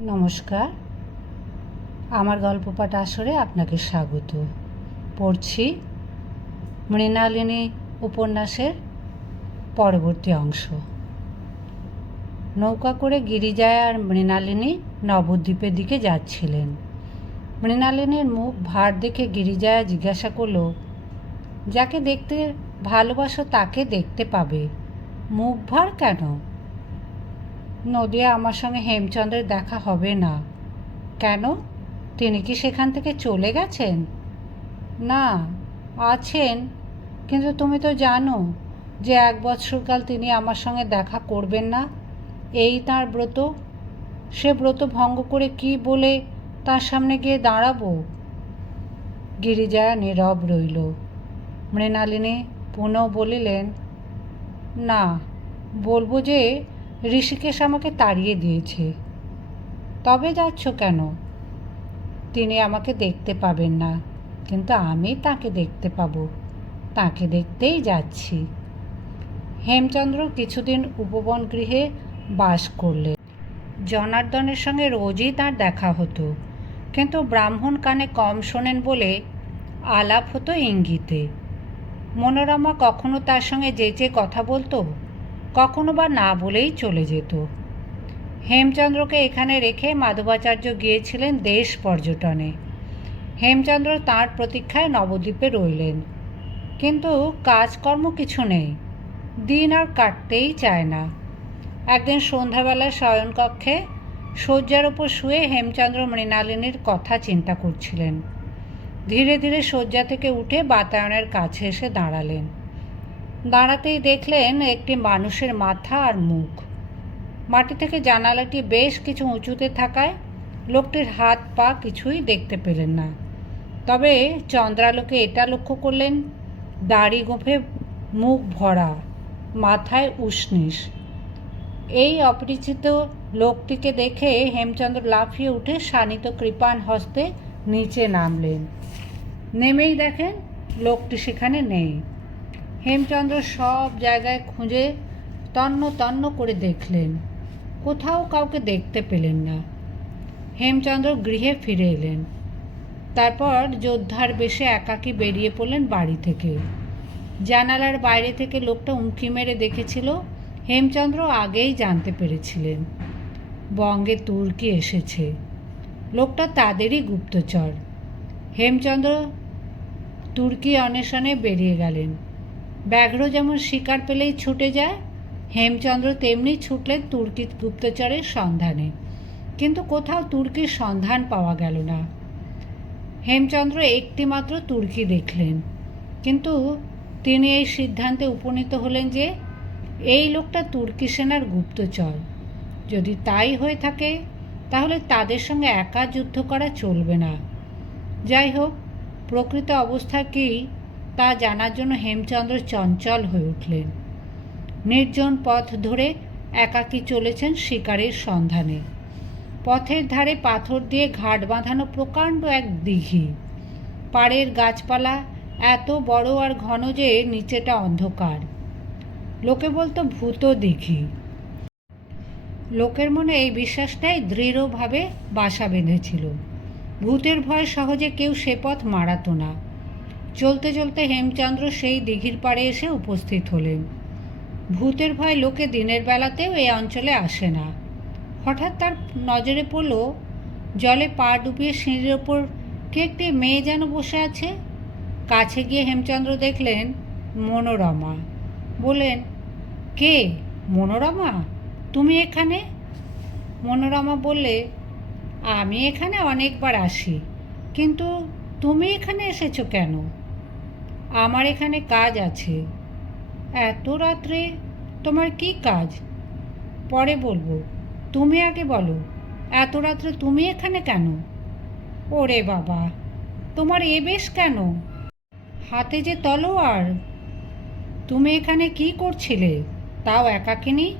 নমস্কার। আমার গল্প পাঠ আসরে আপনাকে স্বাগত। পড়ছি মৃণালিনী উপন্যাসের পরবর্তী অংশ। নৌকা করে গিরিজায় আর মৃণালিনী নবদ্বীপের দিকে যাচ্ছিলেন। মৃণালিনীর মুখ ভার দেখে গিরিজায়া জিজ্ঞাসা করল, যাকে দেখতে ভালোবাসো তাকে দেখতে পাবে? মুখ ভার কেন? নদিয়া আমার সঙ্গে হেমচন্দ্রের দেখা হবে না। কেন? তিনি কি সেখান থেকে চলে গেছেন? না, আছেন। কিন্তু তুমি তো জানো যে এক বৎসরকাল তিনি আমার সঙ্গে দেখা করবেন না। এই তার ব্রত। সে ব্রত ভঙ্গ করে কি বলে তার সামনে গিয়ে দাঁড়াবো? গিরিজা নীরব রইল। মৃণালিনী পুনঃ বলিলেন, না, বলব যে ঋষিকেশ আমাকে তাড়িয়ে দিয়েছে। তবে যাচ্ছ কেন? তিনি আমাকে দেখতে পাবেন না, কিন্তু আমি তাকে দেখতে পাবো। তাকে দেখতেই যাচ্ছি। হেমচন্দ্র কিছুদিন উপবন গৃহে বাস করলেন জনার্দনের সঙ্গে রোজই তার দেখা হতো, কিন্তু ব্রাহ্মণ কানে কম শোনেন বলে আলাপ হতো ইঙ্গিতে। মনোরমা কখনো তার সঙ্গে যেচে কথা বলতো? কখনো বা না বলেই চলে যেত। হেমচন্দ্রকে এখানে রেখে মাধবাচার্য গিয়েছিলেন দেশ পর্যটনে। হেমচন্দ্র তাঁর প্রতীক্ষায় নবদ্বীপে রইলেন। কিন্তু কাজকর্ম কিছু নেই। দিন আর কাটতেই চায় না। একদিন সন্ধ্যাবেলায় শয়নকক্ষে শয্যার ওপর শুয়ে হেমচন্দ্র মৃণালিনীর কথা চিন্তা করছিলেন। ধীরে ধীরে শয্যা থেকে উঠে বাতায়নের কাছে এসে দাঁড়ালেন। দাঁড়াতেই দেখলেন একটি মানুষের মাথা আর মুখ। মাটি থেকে জানালাটি বেশ কিছু উঁচুতে থাকায় লোকটির হাত পা কিছুই দেখতে পেলেন না। তবে চন্দ্রালোকে এটা লক্ষ্য করলেন, দাড়ি গোঁফে মুখ ভরা, মাথায় উষ্ণিস এই অপরিচিত লোকটিকে দেখে হেমচন্দ্র লাফিয়ে উঠে শানিত কৃপাণ হস্তে নিচে নামলেন। নেমেই দেখেন লোকটি সেখানে নেই। হেমচন্দ্র সব জায়গায় খুঁজে তন্ন তন্ন করে দেখলেন। কোথাও কাউকে দেখতে পেলেন না। হেমচন্দ্র গৃহে ফিরে এলেন। তারপর যোদ্ধার বেশে একাকী বেরিয়ে পড়লেন বাড়ি থেকে। জানালার বাইরে থেকে লোকটা উঁকি মেরে দেখেছিল, হেমচন্দ্র আগেই জানতে পেরেছিলেন। বঙ্গে তুর্কি এসেছে। লোকটা তাদেরই গুপ্তচর। হেমচন্দ্র তুর্কি অন্বেষণে বেরিয়ে গেলেন। ব্যাঘ্র যেমন শিকার পেলেই ছুটে যায়, হেমচন্দ্র তেমনি ছুটলেন তুর্কি গুপ্তচরের সন্ধানে। কিন্তু কোথাও তুর্কির সন্ধান পাওয়া গেল না। হেমচন্দ্র একটিমাত্র তুর্কি দেখলেন। কিন্তু তিনি এই সিদ্ধান্তে উপনীত হলেন যে, এই লোকটা তুর্কি সেনার গুপ্তচর। যদি তাই হয়ে থাকে, তাহলে তাদের সঙ্গে একা যুদ্ধ করা চলবে না। যাই হোক, প্রকৃত অবস্থা কী তা জানার জন্য হেমচন্দ্র চঞ্চল হয়ে উঠলেন। নির্জন পথ ধরে একাকী চলেছেন শিকারের সন্ধানে। পথের ধারে পাথর দিয়ে ঘাট বাঁধানো প্রকাণ্ড এক দিঘি। পাড়ের গাছপালা এত বড় আর ঘন যে নিচেটা অন্ধকার। লোকে বলতো ভূত দিঘি। লোকের মনে এই বিশ্বাসটাই দৃঢ়ভাবে বাসা বেঁধেছিল। ভূতের ভয় সহজে কেউ সে পথ মারাতো না। চলতে চলতে হেমচন্দ্র সেই দিঘির পাড়ে এসে উপস্থিত হলেন। ভূতের ভয় লোকে দিনের বেলাতেও এই অঞ্চলে আসে না। হঠাৎ তার নজরে পড়ল, জলে পা ডুবিয়ে সিঁড়ির ওপর কে একটি মেয়ে যেন বসে আছে? কাছে গিয়ে হেমচন্দ্র দেখলেন, মনোরমা। বলেন কে? মনোরমা? তুমি এখানে? মনোরমা বললে, আমি এখানে অনেকবার আসি, কিন্তু তুমি এখানে এসেছ কেন? আমার এখানে কাজ আছে। এত রাত্রে তোমার কি কাজ? পরে বলব, তুমি আগে বলো, এত রাত্রে তুমি এখানে কেন? ওরে বাবা, তোমার এ বেশ কেন? হাতে যে তলোয়ার, তুমি এখানে কি করছিলে? তাও একাকিনী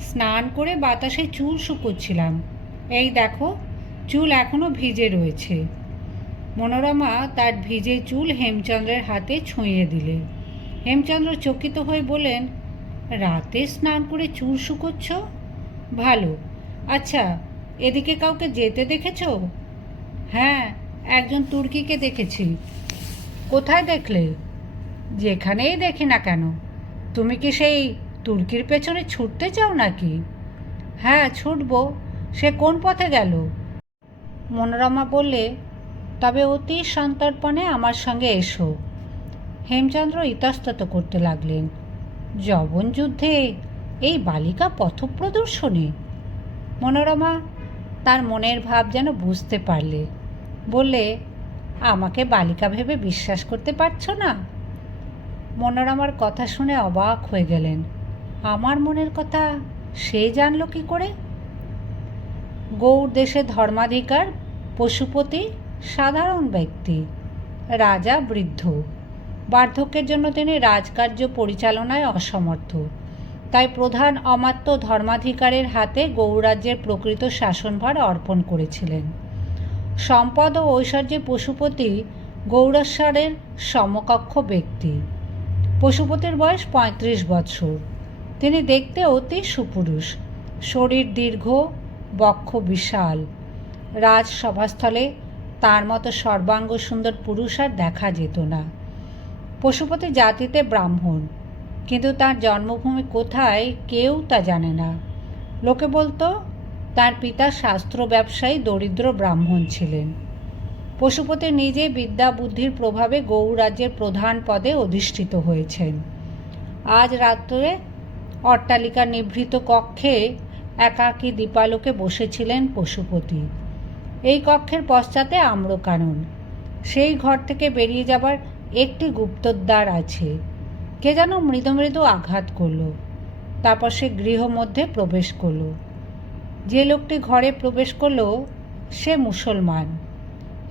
স্নান করে বাতাসে চুল শুকোচ্ছিলাম। এই দেখো, চুল এখনও ভিজে রয়েছে। মনোরমা তার ভিজে চুল হেমচন্দ্রের হাতে ছুঁয়ে দিলে। হেমচন্দ্র চকিত হয়ে বলেন রাতে স্নান করে চুল শুকোচ্ছ? ভালো। আচ্ছা এদিকে কাউকে যেতে দেখেছ? হ্যাঁ একজন তুর্কিকে দেখেছি। কোথায় দেখলে? যেখানেই দেখি না কেন। তুমি কি সেই তুর্কির পেছনে ছুটতে চাও নাকি? হ্যাঁ ছুটবো। সে কোন পথে গেল? মনোরমা বললে তবে অতি সন্তর্পণে আমার সঙ্গে এসো। হেমচন্দ্র ইতস্তত করতে লাগলেন। যবন যুদ্ধে এই বালিকা পথপ্রদর্শনী। মনোরমা, তার মনের ভাব যেন বুঝতে পারলে। বললে, আমাকে বালিকা ভেবে বিশ্বাস করতে পারছ না? মনোরমার কথা শুনে অবাক হয়ে গেলেন। আমার মনের কথা সে জানলো কি করে? গৌর দেশে ধর্মাধিকার, পশুপতি সাধারণ ব্যক্তি, রাজা বৃদ্ধ। বার্ধক্যের জন্য তিনি রাজকার্য পরিচালনায় অসমর্থ। তাই প্রধান অমাত্য ধর্মাধিকারের হাতে গৌরাজ্যের প্রকৃত শাসনভার অর্পণ করেছিলেন। সম্পদ ও ঐশ্বর্যে পশুপতি গৌরেশ্বরের সমকক্ষ ব্যক্তি। পশুপতির বয়স পঁয়ত্রিশ বৎসর। তিনি দেখতে অতি সুপুরুষ। শরীর দীর্ঘ, বক্ষ বিশাল। রাজসভাস্থলে তার মতো সর্বাঙ্গ সুন্দর পুরুষ আর দেখা যেত না। পশুপতি জাতিতে ব্রাহ্মণ, কিন্তু তার জন্মভূমি কোথায় কেউ তা জানে না। লোকে বলতো, তার পিতা শাস্ত্র ব্যবসায়ী দরিদ্র ব্রাহ্মণ ছিলেন। পশুপতি নিজে বিদ্যা বুদ্ধির প্রভাবে গৌরাজ্যের প্রধান পদে অধিষ্ঠিত হয়েছেন। আজ রাত্রে অট্টালিকা নিভৃত কক্ষে একাকী দীপালোকে বসেছিলেন পশুপতি। এই কক্ষের পশ্চাতে আম্রকানন। সেই ঘর থেকে বেরিয়ে যাবার একটি গুপ্তদ্বার আছে। কে যেন মৃদু মৃদু আঘাত করল। তারপর সে গৃহ মধ্যে প্রবেশ করল। যে লোকটি ঘরে প্রবেশ করল সে মুসলমান।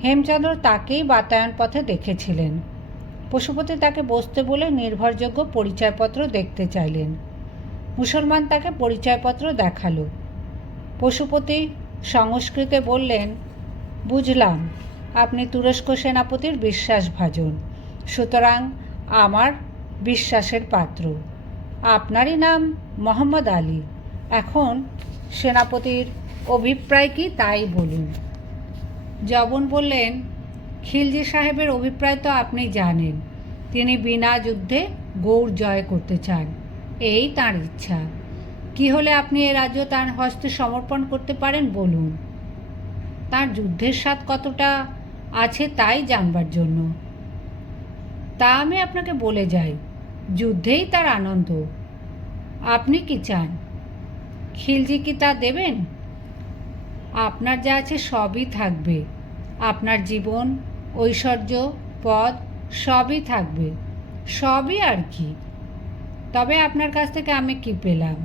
হেমচন্দ্র তাকেই বাতায়ন পথে দেখেছিলেন। পশুপতি তাকে বসতে বলে নির্ভরযোগ্য পরিচয়পত্র দেখতে চাইলেন। মুসলমান তাকে পরিচয়পত্র দেখাল। পশুপতি সংস্কৃতে বললেন, বুঝলাম, আপনি তুরস্ক সেনাপতির বিশ্বাসভাজন। সুতরাং আমার বিশ্বাসের পাত্র। আপনারই নাম মোহাম্মদ আলী। এখন সেনাপতির অভিপ্রায় কি তাই বলুন। জবন বললেন, খিলজি সাহেবের অভিপ্রায় তো আপনি জানেন। তিনি বিনা যুদ্ধে গৌড় জয় করতে চান। এই তার ইচ্ছা। কি হলে আপনি এ রাজ্য তার হস্তে সমর্পণ করতে পারেন বলুন? তার যুদ্ধের স্বাদ কতটা আছে তাই জানবার জন্য। তা আমি আপনাকে বলে যাই, যুদ্ধেই তার আনন্দ। আপনি কি চান? খিলজি কি তা দেবেন? আপনার যা আছে সবই থাকবে। আপনার জীবন, ঐশ্বর্য পদ সবই থাকবে। সবই আর কি। তবে আপনার কাছ থেকে আমি কি পেলাম?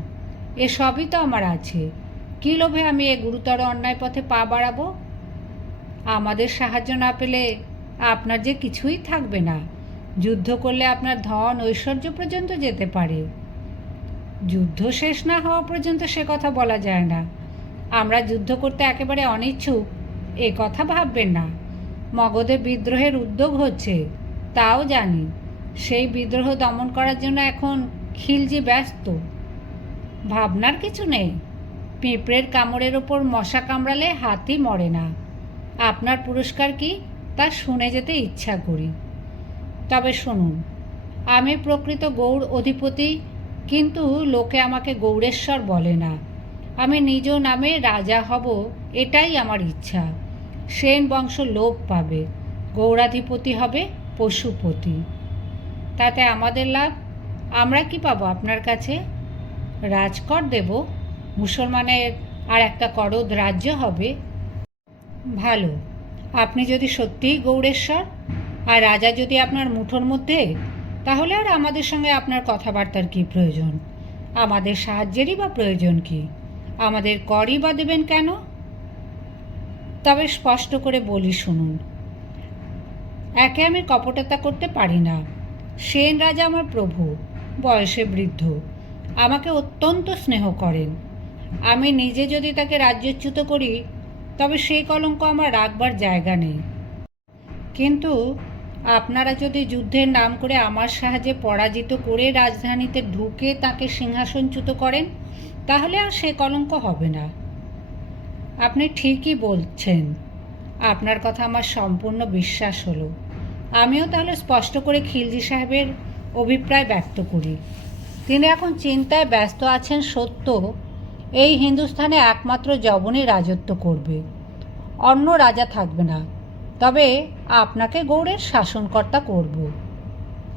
এ সবই তো আমার আছে। কী লোভে আমি এ গুরুতর অন্যায় পথে পা বাড়াবো? আমাদের সাহায্য না পেলে আপনার যে কিছুই থাকবে না। যুদ্ধ করলে আপনার ধন ঐশ্বর্য পর্যন্ত যেতে পারে। যুদ্ধ শেষ না হওয়া পর্যন্ত সে কথা বলা যায় না। আমরা যুদ্ধ করতে একেবারে অনিচ্ছুক, এ কথা ভাববেন না। মগধে বিদ্রোহের উদ্যোগ হচ্ছে, তাও জানি। সেই বিদ্রোহ দমন করার জন্য এখন খিলজি ব্যস্ত। ভাবনার কিছু নেই। পিঁপড়ের কামড়ের ওপর মশা কামড়ালে হাতি মরে না। আপনার পুরস্কার কি? তা শুনে যেতে ইচ্ছা করি। তবে শুনুন, আমি প্রকৃত গৌড় অধিপতি, কিন্তু লোকে আমাকে গৌড়েশ্বর বলে না। আমি নিজ নামে রাজা হব, এটাই আমার ইচ্ছা। সেন বংশ লোপ পাবে গৌরাধিপতি হবে পশুপতি। তাতে আমাদের লাভ? আমরা কি পাবো আপনার কাছে? রাজকর দেব, মুসলমানের আর একটা করদ রাজ্য হবে। ভালো, আপনি যদি সত্যিই গৌড়েশ্বর আর রাজা যদি আপনার মুঠোর মধ্যে, তাহলে আর আমাদের সঙ্গে আপনার কথাবার্তার কি প্রয়োজন? আমাদের সাহায্যেরই বা প্রয়োজন কি? আমাদের করই বা দেবেন কেন? তবে স্পষ্ট করে বলি, শুনুন। একে আমি কপটতা করতে পারি না। সেন রাজা আমার প্রভু, বয়সে বৃদ্ধ। আমাকে অত্যন্ত স্নেহ করেন। আমি নিজে যদি তাকে রাজ্যচ্যুত করি, তবে সেই কলঙ্ক আমার রাখবার জায়গা নেই। কিন্তু আপনারা যদি যুদ্ধের নাম করে আমার সাহায্যে পরাজিত করে রাজধানীতে ঢুকে তাকে সিংহাসনচ্যুত করেন, তাহলে আর সে কলঙ্ক হবে না। আপনি ঠিকই বলছেন। আপনার কথা আমার সম্পূর্ণ বিশ্বাস হলো। আমিও তাহলে স্পষ্ট করে খিলজি সাহেবের অভিপ্রায় ব্যক্ত করি। তিনি এখন চিন্তায় ব্যস্ত আছেন সত্য, এই হিন্দুস্থানে একমাত্র জবনই রাজত্ব করবে। অন্য রাজা থাকবে না। তবে আপনাকে গৌড়ের শাসনকর্তা করব।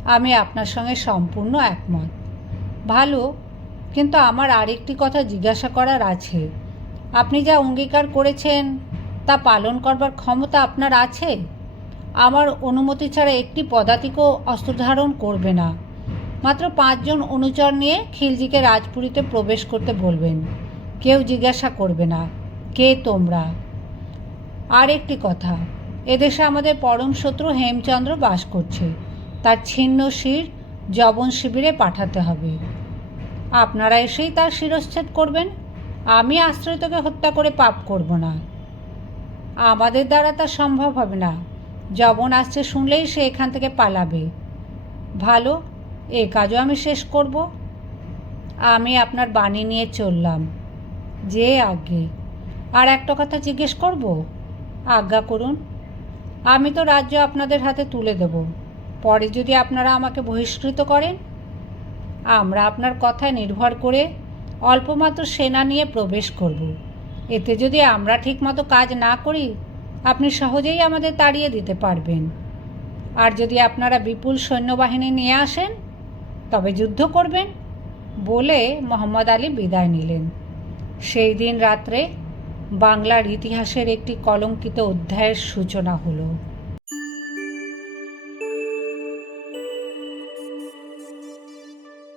আমি আপনার সঙ্গে সম্পূর্ণ একমত। ভালো, কিন্তু আমার আরেকটি কথা জিজ্ঞাসা করার আছে। আপনি যা অঙ্গীকার করেছেন, তা পালন করবার ক্ষমতা আপনার আছে? আমার অনুমতি ছাড়া একটি পদাতিকও অস্ত্র ধারণ করবে না। মাত্র পাঁচজন অনুচর নিয়ে খিলজিকে রাজপুরীতে প্রবেশ করতে বলবেন। কেউ জিজ্ঞাসা করবে না, কে তোমরা? আর একটি কথা, এদেশে আমাদের পরম শত্রু হেমচন্দ্র বাস করছে, তার ছিন্ন শির জবন শিবিরে পাঠাতে হবে। আপনারা এসেই তার শিরচ্ছেদ করবেন, আমি আশ্রয়তকে হত্যা করে পাপ করব না। আমাদের দ্বারা তা সম্ভব হবে না জবন আসছে শুনলেই সে এখান থেকে পালাবে। ভালো এ কাজও আমি শেষ করব। আমি আপনার বাণী নিয়ে চললাম। যে আগে। আর একটা কথা জিজ্ঞেস করব? আজ্ঞা করুন। আমি তো রাজ্য আপনাদের হাতে তুলে দেব। পরে যদি আপনারা আমাকে বহিষ্কৃত করেন? আমরা আপনার কথায় নির্ভর করে অল্পমাত্র সেনা নিয়ে প্রবেশ করব। এতে যদি আমরা ঠিকমতো কাজ না করি, আপনি সহজেই আমাদের তাড়িয়ে দিতে পারবেন। আর যদি আপনারা বিপুল সৈন্যবাহিনী নিয়ে আসেন তবে যুদ্ধ করবেন বলে মোহাম্মদ আলী বিদায় নিলেন। সেই দিন রাত্রে বাংলার ইতিহাসের একটি কলঙ্কিত অধ্যায়ের সূচনা হলো।